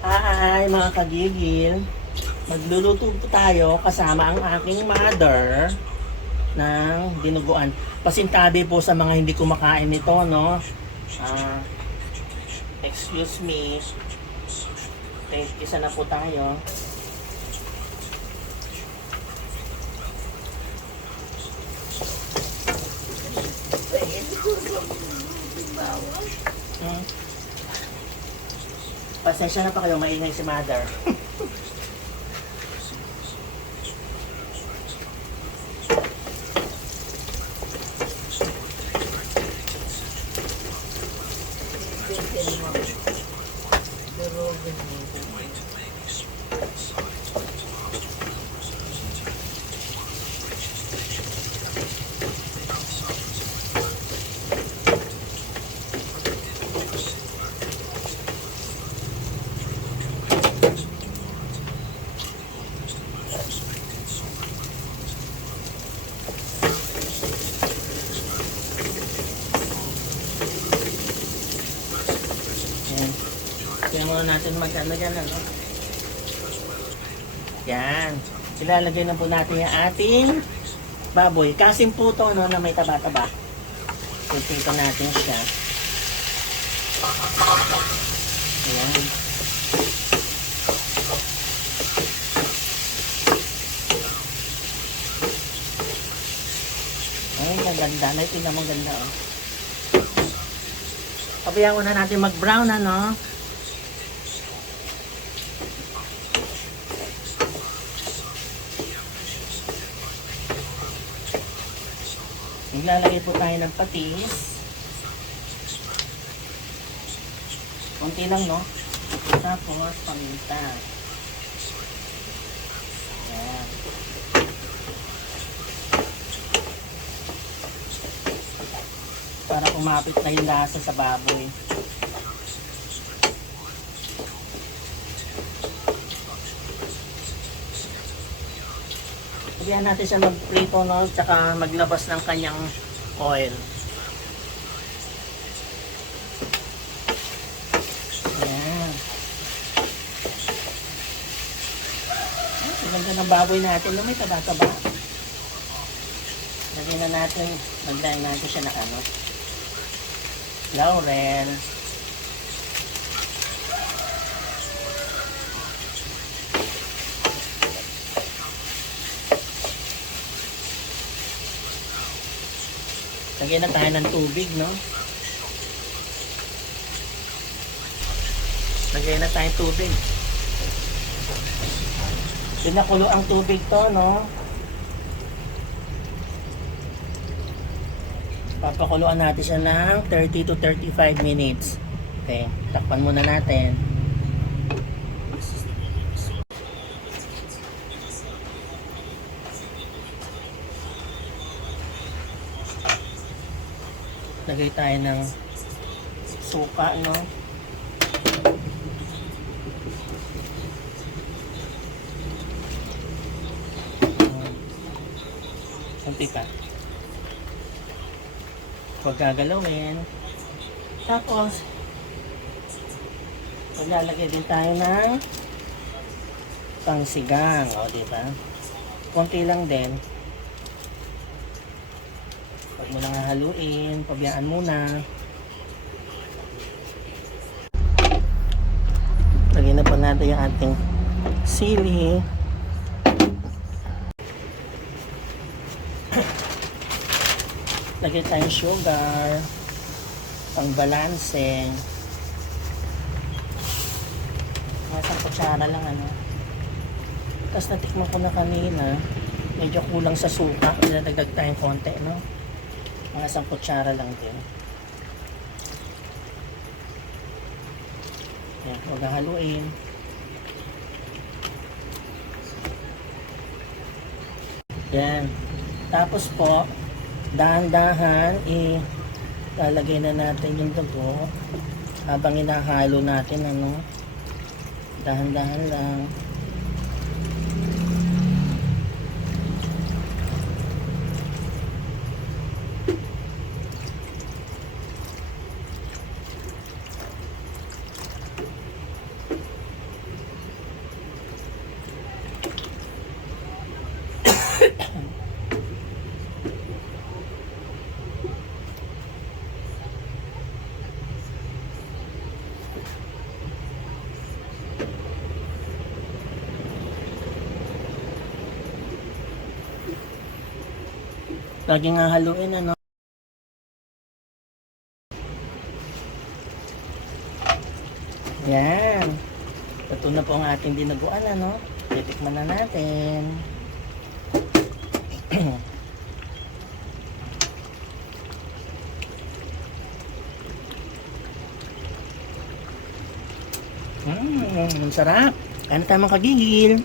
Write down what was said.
Hi mga kagigil. Magluluto po tayo kasama ang aking mother ng dinuguan. Pasintabi po sa mga hindi kumakain nito, no? Ah, excuse me. Isa na po tayo. Pasensya na pa kayo, maingay si mother. Yan. Muna natin mag-ano yan, ano? Yan. Ilalagay na po natin yung ating baboy. Kasim po no, na may taba-taba. Pipito natin siya. Ayan. Ay, gaganda. Ay, tingnan mo ganda, oh. Pabayaan muna natin mag-brown, ano? Naglalagay po tayo ng patis. Konti lang, no? Tapos, paminta. Para umapit na yung lasa sa baboy. Sabihan natin siya mag-prito, no? Tsaka maglabas ng kanyang oil. Ayan. Ang ganda ng baboy natin, no? May taba-taba. Lagyan na natin, magdayan natin siya ng ano. Laurel. Lagyan na tayo ng tubig, no? Lagyan na tayo ng tubig. Pinakulo ang tubig to, no? Papakuluan natin siya ng 30 to 35 minutes. Okay, takpan muna natin. Lagay tayo ng suka, no? Kunti pa. Huwag gagalawin. Tapos, maglalagay din tayo ng pangsigang. O, di ba? Konti lang din. Huwag mo lang haluin. Pabiyaan muna. Lagyan na po natin yung ating sili. Lagay tayong sugar. Pang balanse. Mga isang kutsara lang ano. Tapos natikman ko na kanina. Medyo kulang sa suka. Nilagdag tayong konti, no? Mga isang kutsara lang din. Yan, huwag haluin. Yan. Tapos po, dahan-dahan, i lalagay na natin yung dugo habang inahalo natin, ano, dahan-dahan lang. Laging hahaluin, ano? Yan. Ito na po ang ating dinuguan, ano? Titikman na natin. Mmm, ang sarap. Ano tamang kagigil?